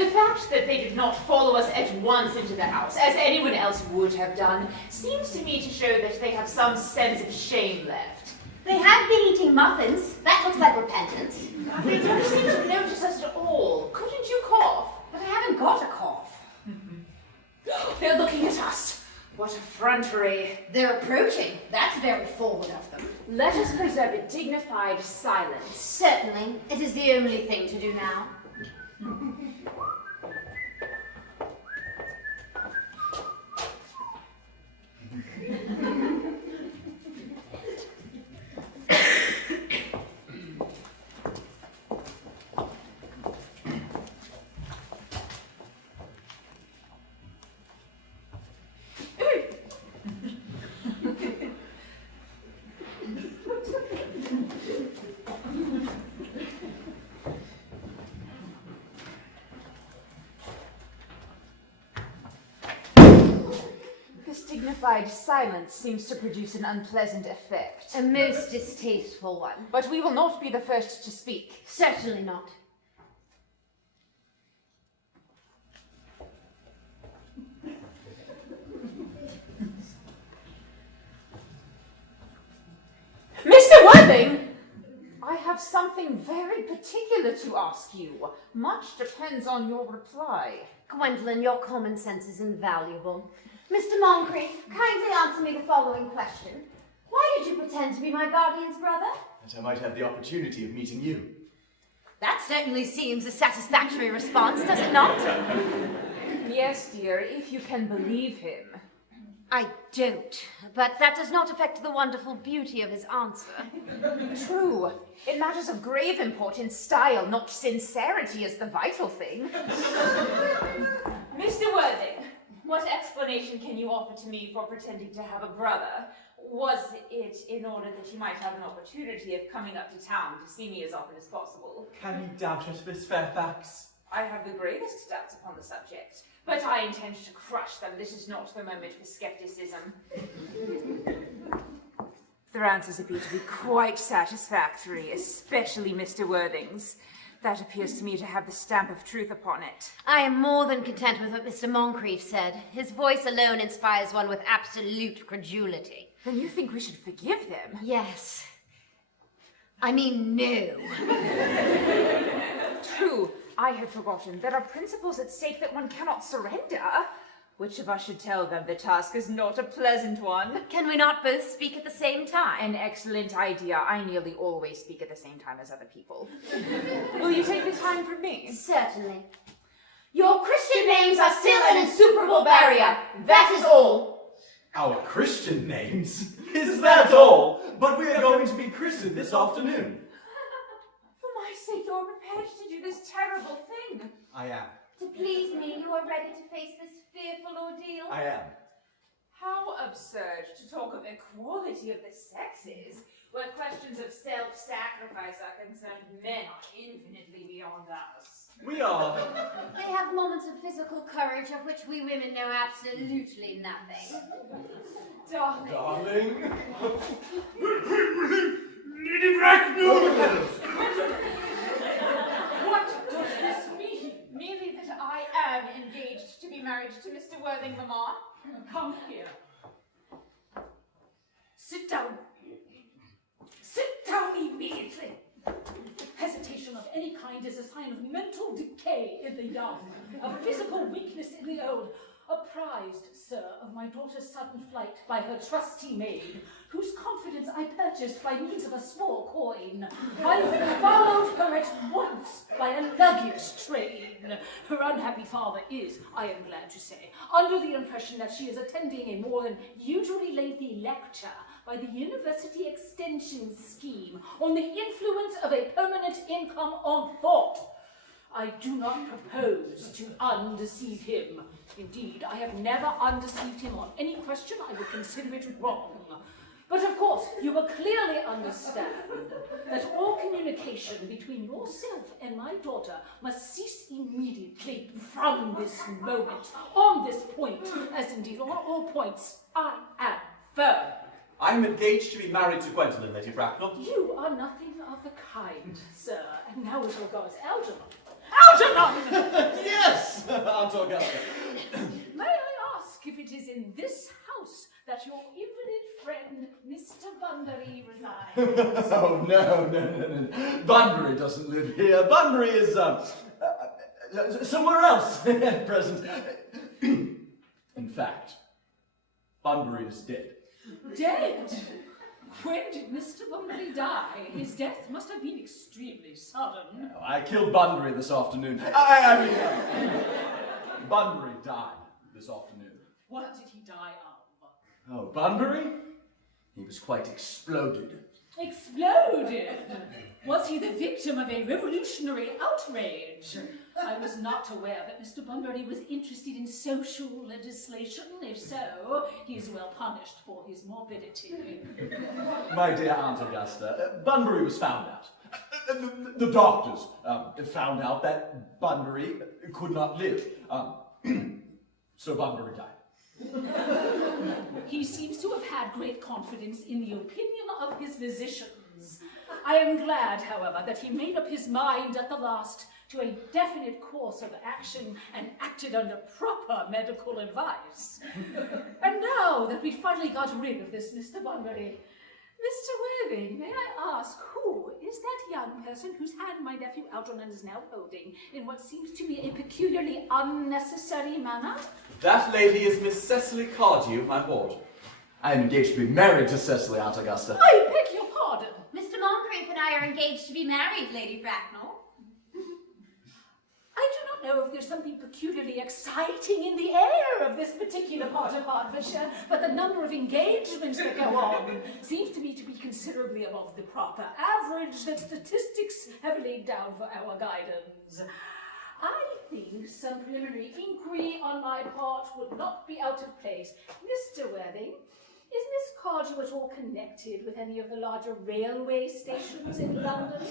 The fact that they did not follow us at once into the house, as anyone else would have done, seems to me to show that they have some sense of shame left. They have been eating muffins. That looks like repentance. They don't seem to notice us at all. Couldn't you cough? But I haven't got a cough. They're looking at us. What effrontery. They're approaching. That's very forward of them. Let us preserve a dignified silence. Certainly. It is the only thing to do now. Dignified silence seems to produce an unpleasant effect. A most distasteful one. But we will not be the first to speak. Certainly not. Mr. Worthing! I have something very particular to ask you. Much depends on your reply. Gwendolyn, your common sense is invaluable. Mr. Moncrief, kindly answer me the following question. Why did you pretend to be my guardian's brother? That I might have the opportunity of meeting you. That certainly seems a satisfactory response, does it not? Yes, dear, if you can believe him. I don't, but that does not affect the wonderful beauty of his answer. True. In matters of grave importance, style, not sincerity, is the vital thing. Mr. Worthing, what explanation can you offer to me for pretending to have a brother? Was it in order that you might have an opportunity of coming up to town to see me as often as possible? Can you doubt it, Miss Fairfax? I have the gravest doubts upon the subject, but I intend to crush them. This is not the moment for skepticism. Their answers appear to be quite satisfactory, especially Mr. Worthing's. That appears to me to have the stamp of truth upon it. I am more than content with what Mr. Moncrief said. His voice alone inspires one with absolute credulity. Then you think we should forgive them? Yes. I mean, no. True. I had forgotten. There are principles at stake that one cannot surrender. Which of us should tell them the task is not a pleasant one? Can we not both speak at the same time? An excellent idea. I nearly always speak at the same time as other people. Will you take the time from me? Certainly. Your Christian names are still an insuperable barrier. That is all. Our Christian names? Is that all? But we are going to be christened this afternoon. For my sake, you're prepared to do this terrible thing. I am. To please me, you are ready to face this fearful ordeal? I am. How absurd to talk of equality of the sexes, where questions of self-sacrifice are concerned. Men are infinitely beyond us. We are. They have moments of physical courage of which we women know absolutely nothing. Darling. Darling. Lady Bracknell! What does this mean? Merely that I am engaged to be married to Mr. Worthing, Mamma. Come here. Sit down. Sit down immediately. Hesitation of any kind is a sign of mental decay in the young, of physical weakness in the old. Apprised, sir, of my daughter's sudden flight by her trusty maid, whose confidence I purchased by means of a small coin, I followed her at once by a luggage train. Her unhappy father is, I am glad to say, under the impression that she is attending a more than usually lengthy lecture by the University Extension Scheme on the influence of a permanent income on thought. I do not propose to undeceive him. Indeed, I have never undeceived him on any question I would consider it wrong. But of course, you will clearly understand that all communication between yourself and my daughter must cease immediately from this moment, on this point, as indeed on all points I am firm. I am engaged to be married to Gwendolyn, Lady Bracknell. You are nothing of the kind, sir. And now as regards Algernon. Algernon! Yes, Aunt Augusta. May I ask if it is in this house that your invalid friend, Mr. Bunbury, resides? Oh, no. Bunbury doesn't live here. Bunbury is, somewhere else at present. In fact, Bunbury is dead. Dead? When did Mr. Bunbury die? His death must have been extremely sudden. I killed Bunbury this afternoon. Bunbury died this afternoon. What did he die of? Oh, Bunbury? He was quite exploded. Exploded? Was he the victim of a revolutionary outrage? I was not aware that Mr. Bunbury was interested in social legislation. If so, he is well punished for his morbidity. My dear Aunt Augusta, Bunbury was found out. The doctors found out that Bunbury could not live. So Bunbury died. He seems to have had great confidence in the opinion of his physicians. I am glad, however, that he made up his mind at the last to a definite course of action and acted under proper medical advice. And now that we finally got rid of this Mr. Bunbury, Mr. Worthing, may I ask, who is that young person whose hand my nephew Algernon is now holding in what seems to be a peculiarly unnecessary manner? That lady is Miss Cecily Cardew, my ward. I am engaged to be married to Cecily, Aunt Augusta. I beg your pardon. Mr. Moncrief and I are engaged to be married, Lady Bracknell. I do not know if there's something peculiarly exciting in the air of this particular part of Hertfordshire, but the number of engagements that go on seems to me to be considerably above the proper average that statistics have laid down for our guidance. I think some preliminary inquiry on my part would not be out of place. Mr. Worthing, is Miss Cardew at all connected with any of the larger railway stations in London?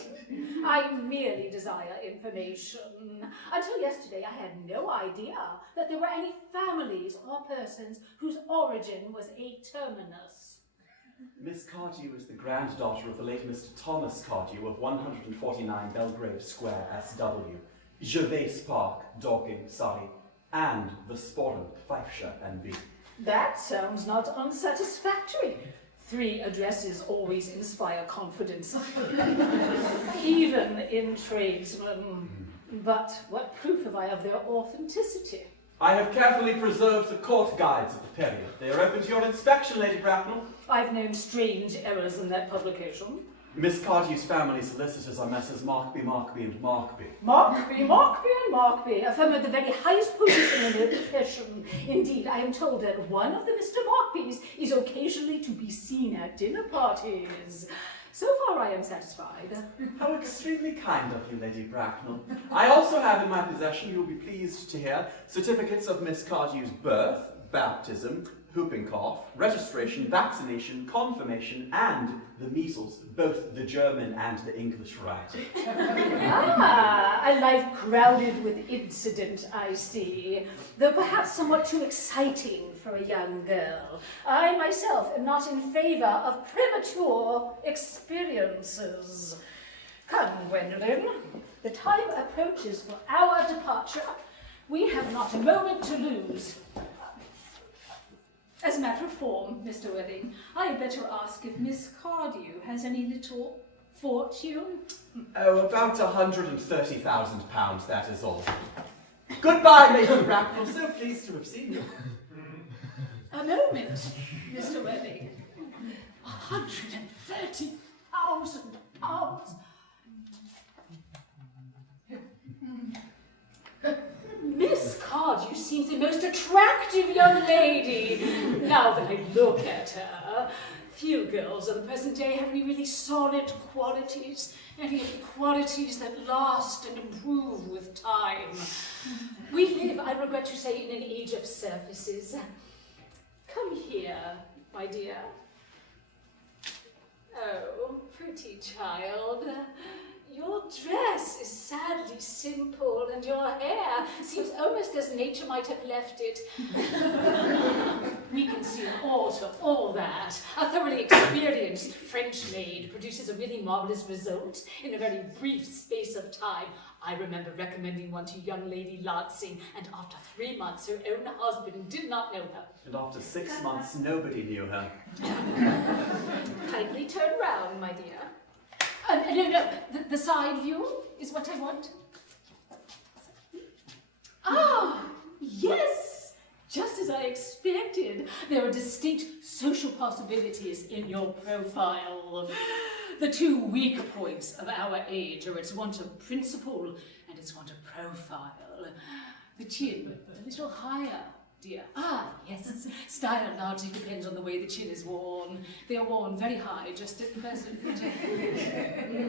I merely desire information. Until yesterday, I had no idea that there were any families or persons whose origin was a terminus. Miss Cardew is the granddaughter of the late Mr. Thomas Cardew of 149 Belgrave Square, SW, Gervais Park, Dorking, Surrey, and the Sporran, Fifeshire, NB. That sounds not unsatisfactory. 3 addresses always inspire confidence, even in tradesmen. But what proof have I of their authenticity? I have carefully preserved the court guides of the period. They are open to your inspection, Lady Bracknell. I've known strange errors in that publication. Miss Cardew's family solicitors are Messrs. Markby, and Markby. Markby, and Markby, a firm of the very highest position in their profession. Indeed, I am told that one of the Mr. Markbys is occasionally to be seen at dinner parties. So far, I am satisfied. How extremely kind of you, Lady Bracknell. I also have in my possession, you will be pleased to hear, certificates of Miss Cardew's birth, baptism, whooping cough, registration, vaccination, confirmation, and the measles, both the German and the English variety. A life crowded with incident, I see, though perhaps somewhat too exciting for a young girl. I myself am not in favour of premature experiences. Come, Gwendolyn, the time approaches for our departure. We have not a moment to lose. As a matter of form, Mr. Worthing, I had better ask if Miss Cardew has any little fortune. Oh, about £130,000, that is all. Goodbye, Lady Bracknell. So pleased to have seen you. A moment, Mr. Worthing. £130,000. Miss Cardew seems a most attractive young lady. Now that I look at her, few girls of the present day have any really solid qualities, any qualities that last and improve with time. We live, I regret to say, in an age of surfaces. Come here, my dear. Oh, pretty child. Your dress is sadly simple, and your hair seems almost as nature might have left it. We can soon alter all that. A thoroughly experienced French maid produces a really marvellous result in a very brief space of time. I remember recommending one to young Lady Lansing, and after 3 months her own husband did not know her. And after 6 months, nobody knew her. Kindly turn round, my dear. No, the side view is what I want. Ah, yes! Just as I expected. There are distinct social possibilities in your profile. The 2 weak points of our age are its want of principle and its want of profile. The chin, a little higher, dear. Ah, yes. Style largely depends on the way the chin is worn. They are worn very high just at present.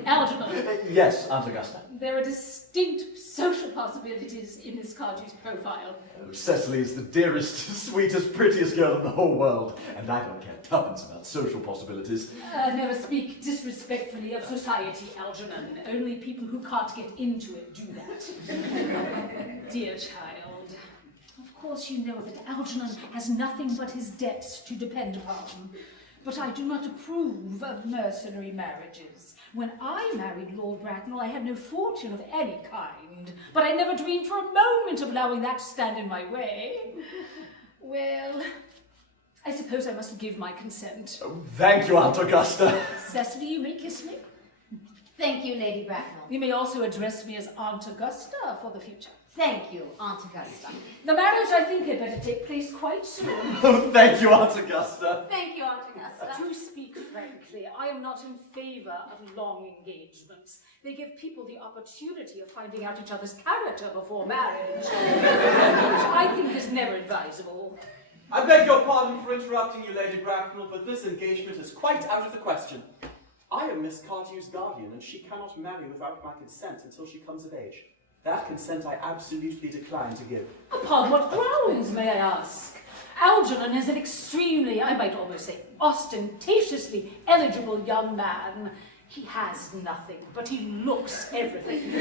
Algernon. Yes, Aunt Augusta. There are distinct social possibilities in Miss Cardew's profile. Oh, Cecily is the dearest, sweetest, prettiest girl in the whole world, and I don't care tuppence about social possibilities. Never speak disrespectfully of society, Algernon. Only people who can't get into it do that. Dear child, of course you know that Algernon has nothing but his debts to depend upon. But I do not approve of mercenary marriages. When I married Lord Bracknell, I had no fortune of any kind, but I never dreamed for a moment of allowing that to stand in my way. Well, I suppose I must give my consent. Oh, thank you, Aunt Augusta. Cecily, you may kiss me. Thank you, Lady Bracknell. You may also address me as Aunt Augusta for the future. Thank you, Aunt Augusta. The marriage, I think, had better take place quite soon. Oh, thank you, Aunt Augusta. Thank you, Aunt Augusta. To speak frankly, I am not in favour of long engagements. They give people the opportunity of finding out each other's character before marriage, which I think is never advisable. I beg your pardon for interrupting you, Lady Bracknell, but this engagement is quite out of the question. I am Miss Cardew's guardian, and she cannot marry without my consent until she comes of age. That consent I absolutely decline to give. Upon what grounds, may I ask? Algernon is an extremely, I might almost say, ostentatiously eligible young man. He has nothing, but he looks everything.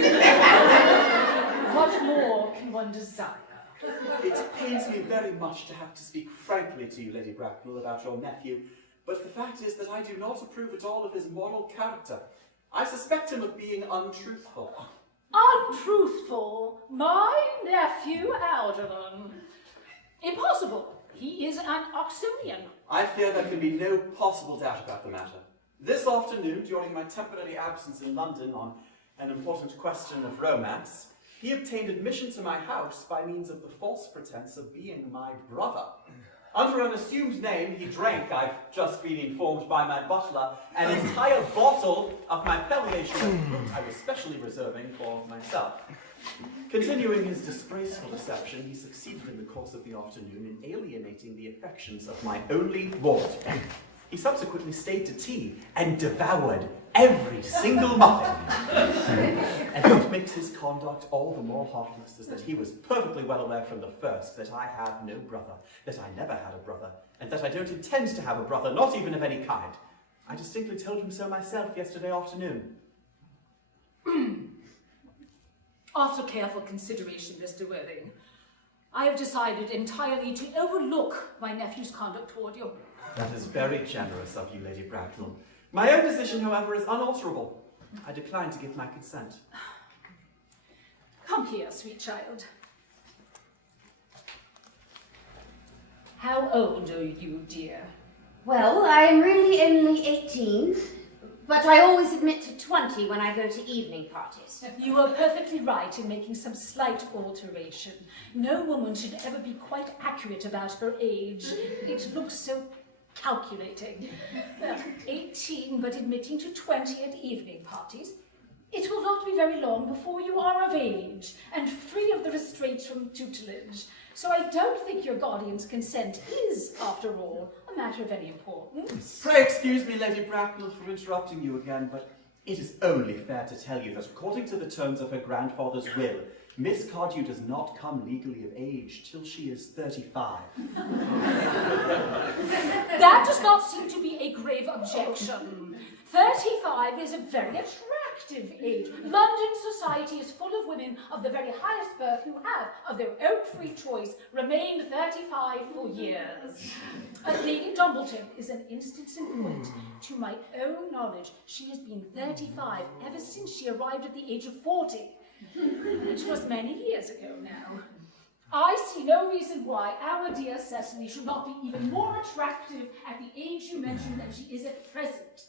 What more can one desire? It pains me very much to have to speak frankly to you, Lady Bracknell, about your nephew, but the fact is that I do not approve at all of his moral character. I suspect him of being untruthful. Untruthful? My nephew Algernon? Impossible. He is an Oxonian. I fear there can be no possible doubt about the matter. This afternoon, during my temporary absence in London on an important question of romance, he obtained admission to my house by means of the false pretense of being my brother. Under an assumed name, he drank, I've just been informed by my butler, an entire bottle of my palliation of fruit I was specially reserving for myself. Continuing his disgraceful deception, he succeeded in the course of the afternoon in alienating the affections of my only ward. He subsequently stayed to tea and devoured every single muffin. And what makes his conduct all the more heartless is that he was perfectly well aware from the first that I have no brother, that I never had a brother, and that I don't intend to have a brother, not even of any kind. I distinctly told him so myself yesterday afternoon. After careful consideration, Mr. Worthing, I have decided entirely to overlook my nephew's conduct toward you. That is very generous of you, Lady Bracknell. My own decision, however, is unalterable. I decline to give my consent. Come here, sweet child. How old are you, dear? Well, I'm really only 18, but I always admit to 20 when I go to evening parties. You are perfectly right in making some slight alteration. No woman should ever be quite accurate about her age. It looks so calculating. Well, 18, but admitting to 20 at evening parties. It will not be very long before you are of age and free of the restraints from tutelage. So I don't think your guardian's consent is, after all, a matter of any importance. Pray excuse me, Lady Bracknell, for interrupting you again, but it is only fair to tell you that according to the terms of her grandfather's will, Miss Cardew does not come legally of age till she is 35. That does not seem to be a grave objection. 35 is a very attractive attractive age. London society is full of women of the very highest birth who have, of their own free choice, remained 35 for years. Lady Dumbleton is an instance in point. To my own knowledge, she has been 35 ever since she arrived at the age of 40, which was many years ago now. I see no reason why our dear Cecily should not be even more attractive at the age you mentioned than she is at present.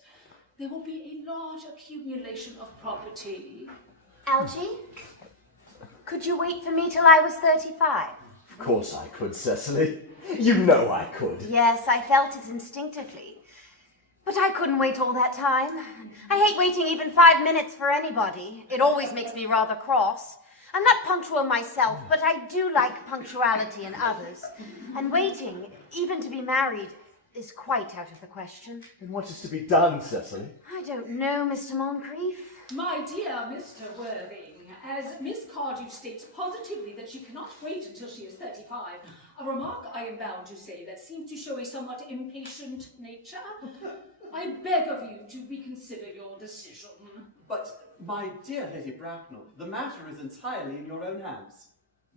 There will be a large accumulation of property. Algie, could you wait for me till I was 35? Of course I could, Cecily. You know I could. Yes, I felt it instinctively. But I couldn't wait all that time. I hate waiting even 5 minutes for anybody. It always makes me rather cross. I'm not punctual myself, but I do like punctuality in others. And waiting, even to be married, is quite out of the question. And what is to be done, Cecily? I don't know, Mr. Moncrief. My dear Mr. Worthing, as Miss Cardew states positively that she cannot wait until she is 35, a remark I am bound to say that seems to show a somewhat impatient nature, I beg of you to reconsider your decision. But, my dear Lady Bracknell, the matter is entirely in your own hands.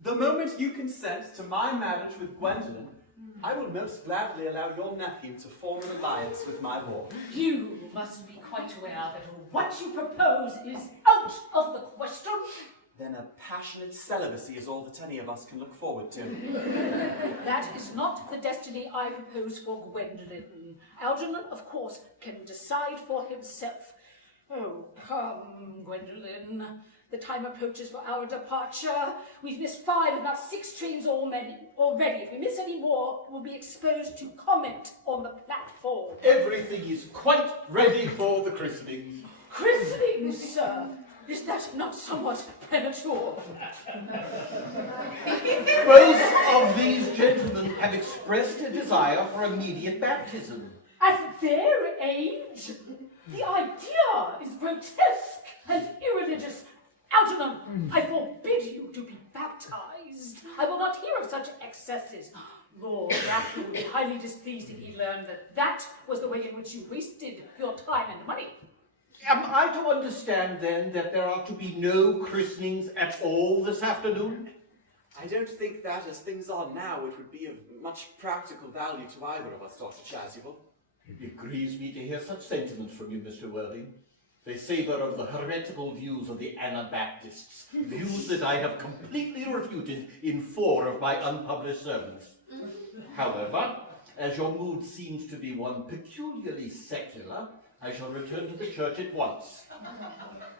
The moment you consent to my marriage with Gwendolen, I will most gladly allow your nephew to form an alliance with my ward. You must be quite aware that what you propose is out of the question. Then a passionate celibacy is all that any of us can look forward to. That is not the destiny I propose for Gwendolen. Algernon, of course, can decide for himself. Oh, come, Gwendolen. The time approaches for our departure. We've missed 5, if not 6 trains already. If we miss any more, we'll be exposed to comment on the platform. Everything is quite ready for the christenings. Christenings, sir? Is that not somewhat premature? Both of these gentlemen have expressed a desire for immediate baptism. At their age? The idea is grotesque and irreligious. Algernon, I forbid you to be baptized. I will not hear of such excesses. Lord Bracknell would be highly displeased if he learned that was the way in which you wasted your time and money. Am I to understand then that there are to be no christenings at all this afternoon? I don't think that, as things are now, it would be of much practical value to either of us, Dr. Chasuble. It grieves me to hear such sentiments from you, Mr. Worthing. They savour of the heretical views of the Anabaptists, views that I have completely refuted in 4 of my unpublished sermons. However, as your mood seems to be one peculiarly secular, I shall return to the church at once.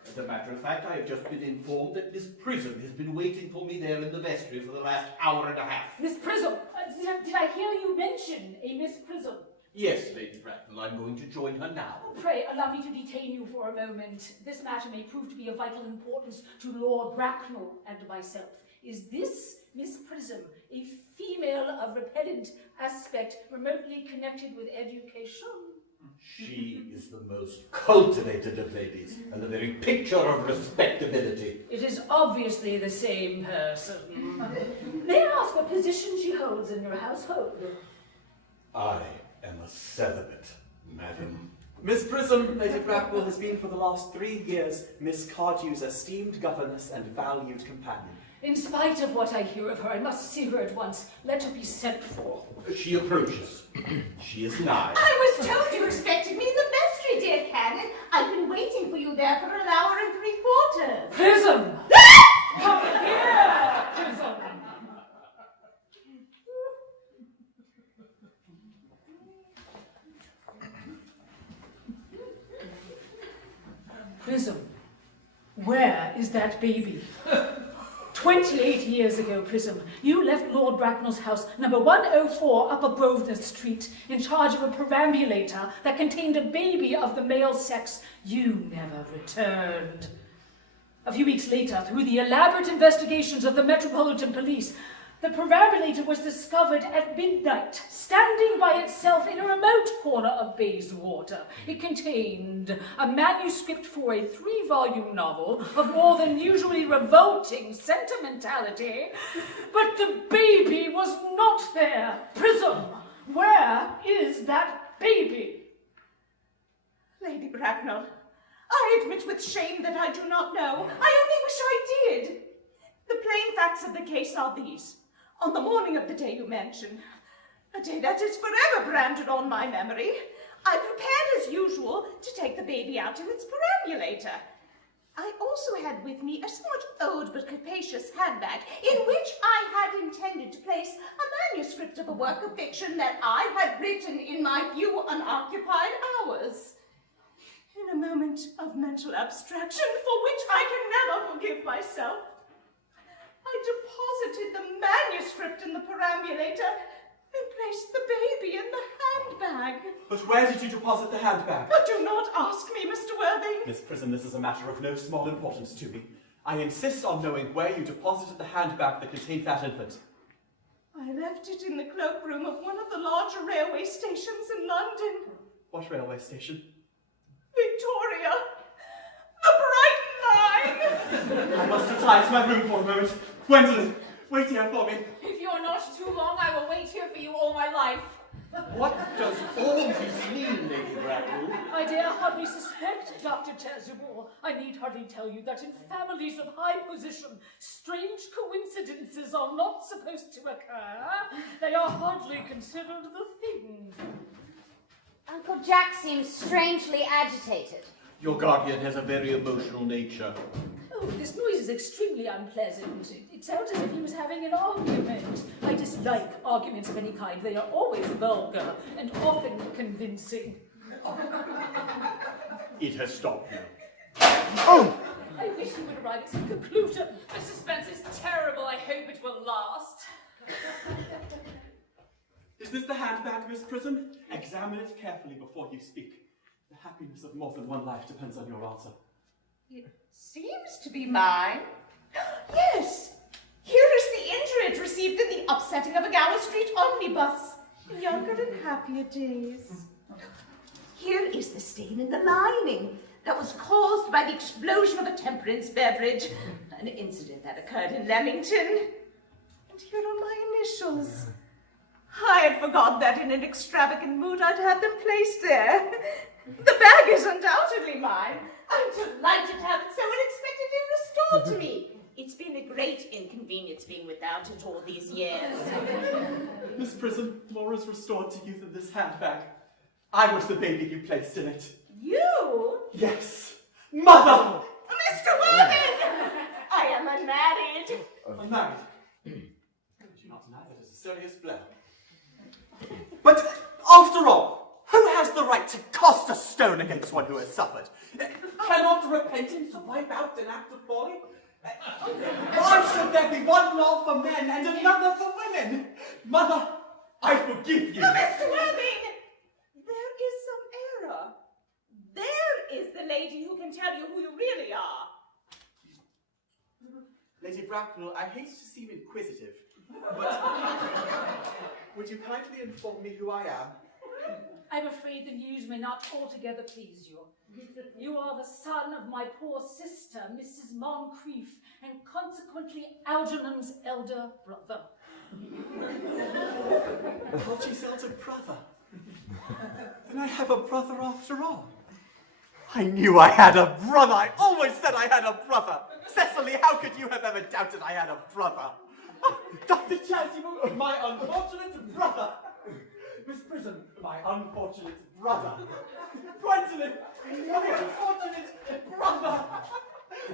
As a matter of fact, I have just been informed that Miss Prism has been waiting for me there in the vestry for the last hour and a half. Miss Prism, did I hear you mention a Miss Prism? Yes, Lady Bracknell, I'm going to join her now. Pray, allow me to detain you for a moment. This matter may prove to be of vital importance to Lord Bracknell and myself. Is this Miss Prism a female of repellent aspect remotely connected with education? She is the most cultivated of ladies, and the very picture of respectability. It is obviously the same person. May I ask what position she holds in your household? I am a celibate, madam. Miss Prism, Lady Bracknell, has been for the last 3 years Miss Cardew's esteemed governess and valued companion. In spite of what I hear of her, I must see her at once. Let her be sent for. She approaches. She is nigh. I was told you expected me in the vestry, dear Canon. I've been waiting for you there for an hour and 3/4. Prism! Come here, Prism! Prism, where is that baby? 28 years ago, Prism, you left Lord Bracknell's house, number 104 Upper Grosvenor Street, in charge of a perambulator that contained a baby of the male sex. You never returned. A few weeks later, through the elaborate investigations of the Metropolitan Police, the perambulator was discovered at midnight, standing by itself in a remote corner of Bayswater. It contained a manuscript for a 3-volume novel of more than usually revolting sentimentality, but the baby was not there. Prism, where is that baby? Lady Bracknell, I admit with shame that I do not know. I only wish I did. The plain facts of the case are these. On the morning of the day you mention, a day that is forever branded on my memory, I prepared as usual to take the baby out in its perambulator. I also had with me a somewhat old but capacious handbag in which I had intended to place a manuscript of a work of fiction that I had written in my few unoccupied hours. In a moment of mental abstraction for which I can never forgive myself, I deposited the manuscript in the perambulator and placed the baby in the handbag. But where did you deposit the handbag? But do not ask me, Mr. Worthing. Miss Prism, this is a matter of no small importance to me. I insist on knowing where you deposited the handbag that contained that infant. I left it in the cloakroom of one of the larger railway stations in London. What railway station? Victoria. The Brighton Line. I must retire to my room for a moment. Gwendolyn, wait here for me. If you're not too long, I will wait here for you all my life. What does all this mean, Lady Bracknell? I dare hardly suspect, Dr. Chasuble. I need hardly tell you that in families of high position, strange coincidences are not supposed to occur. They are hardly considered the thing. Uncle Jack seems strangely agitated. Your guardian has a very emotional nature. Oh, this noise is extremely unpleasant. It sounds as if he was having an argument. I dislike arguments of any kind. They are always vulgar and often convincing. It has stopped now. Oh! I wish he would arrive at some conclusion. The suspense is terrible. I hope it will last. Is this the handbag, Miss Prism? Examine it carefully before you speak. The happiness of more than one life depends on your answer. It seems to be mine. Yes, here is the injury it received in the upsetting of a Gower Street omnibus in younger and happier days. Here is the stain in the lining that was caused by the explosion of a temperance beverage, an incident that occurred in Leamington. And here are my initials. I had forgotten that in an extravagant mood I'd had them placed there. The bag is undoubtedly mine. I'm delighted to have it so unexpectedly restored to me. It's been a great inconvenience being without it all these years. Miss Prism, more is restored to you than this handbag. I was the baby you placed in it. You? Yes, Mother! Mr. Worthing! I am unmarried. Unmarried. I do not deny that is a serious blow. But after all, who has the right to cast a stone against one who has suffered? Cannot repentance wipe out an act of folly? Why should there be one law for men and another for women? Mother, I forgive you. Mr. Worthing! There is some error. There is the lady who can tell you who you really are. Lady Bracknell, I hate to seem inquisitive, but would you kindly inform me who I am? I'm afraid the news may not altogether please you. You are the son of my poor sister, Mrs. Moncrief, and consequently Algernon's elder brother. Archie's elder brother? Then I have a brother after all. I knew I had a brother. I always said I had a brother. Cecily, how could you have ever doubted I had a brother? Oh, Dr. Chasuble, my unfortunate brother. Miss Prism, my unfortunate brother. Gwendolyn, my unfortunate brother.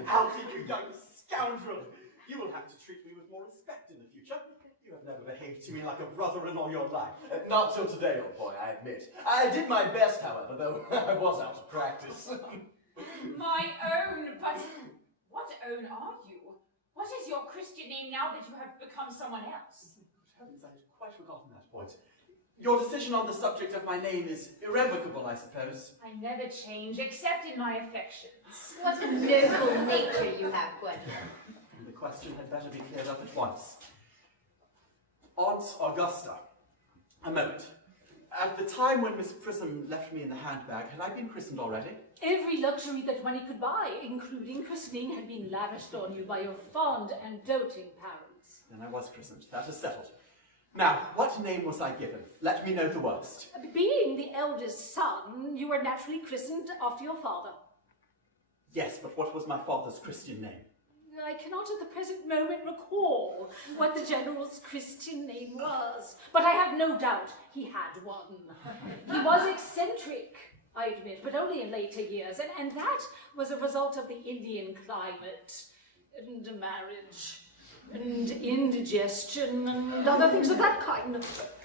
Alfie, you young scoundrel. You will have to treat me with more respect in the future. You have never behaved to me like a brother in all your life. Not till today, old boy, I admit. I did my best, however, though I was out of practice. My own, but what own are you? What is your Christian name now that you have become someone else? Heavens, I had quite forgotten that point. Your decision on the subject of my name is irrevocable, I suppose. I never change, except in my affections. What a noble nature you have, Gwendolyn. And the question had better be cleared up at once. Aunt Augusta, a moment. At the time when Miss Prism left me in the handbag, had I been christened already? Every luxury that money could buy, including christening, had been lavished on you by your fond and doting parents. Then I was christened. That is settled. Now, what name was I given? Let me know the worst. Being the eldest son, you were naturally christened after your father. Yes, but what was my father's Christian name? I cannot at the present moment recall what the General's Christian name was, but I have no doubt he had one. He was eccentric, I admit, but only in later years, and that was a result of the Indian climate, and marriage, and indigestion, and other things of that kind.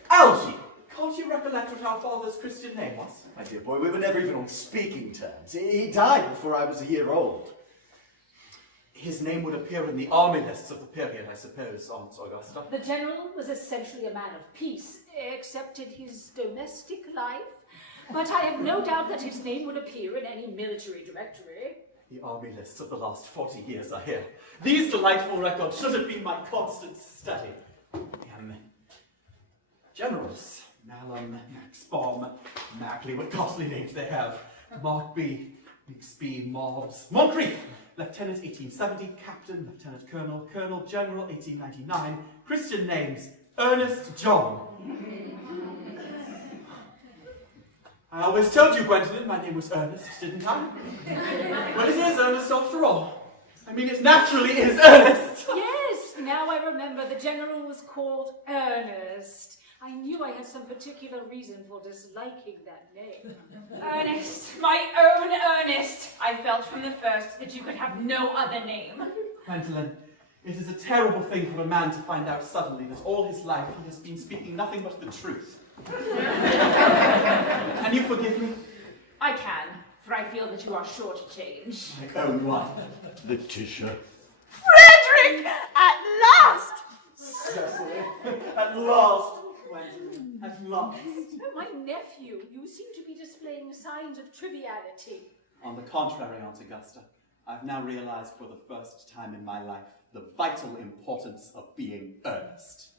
Algie! Can't you recollect what our father's Christian name was? My dear boy, we were never even on speaking terms. He died before I was a year old. His name would appear in the army lists of the period, I suppose, Aunt Augusta. The General was essentially a man of peace, except in his domestic life, but I have no doubt that his name would appear in any military directory. The army lists of the last 40 years are here. These delightful records should have been my constant study. Generals, Malum, Maxbaum, Mackley, what costly names they have. Markby, Bixby, Mobbs, Moncrief, Lieutenant 1870, Captain, Lieutenant Colonel, Colonel General 1899, Christian names, Earnest John. I always told you, Gwendolyn, my name was Earnest, didn't I? Well, it is Earnest after all. I mean, it naturally is Earnest. Yes, now I remember the General was called Earnest. I knew I had some particular reason for disliking that name. Ernest, my own Ernest. I felt from the first that you could have no other name. Gwendolyn, it is a terrible thing for a man to find out suddenly that all his life he has been speaking nothing but the truth. Can you forgive me? I can, for I feel that you are sure to change. My own one. Letitia. Frederick! At last! Cecily, at last. Gwendolyn, at last. Oh, my nephew, you seem to be displaying signs of triviality. On the contrary, Aunt Augusta, I've now realized for the first time in my life the vital importance of being earnest.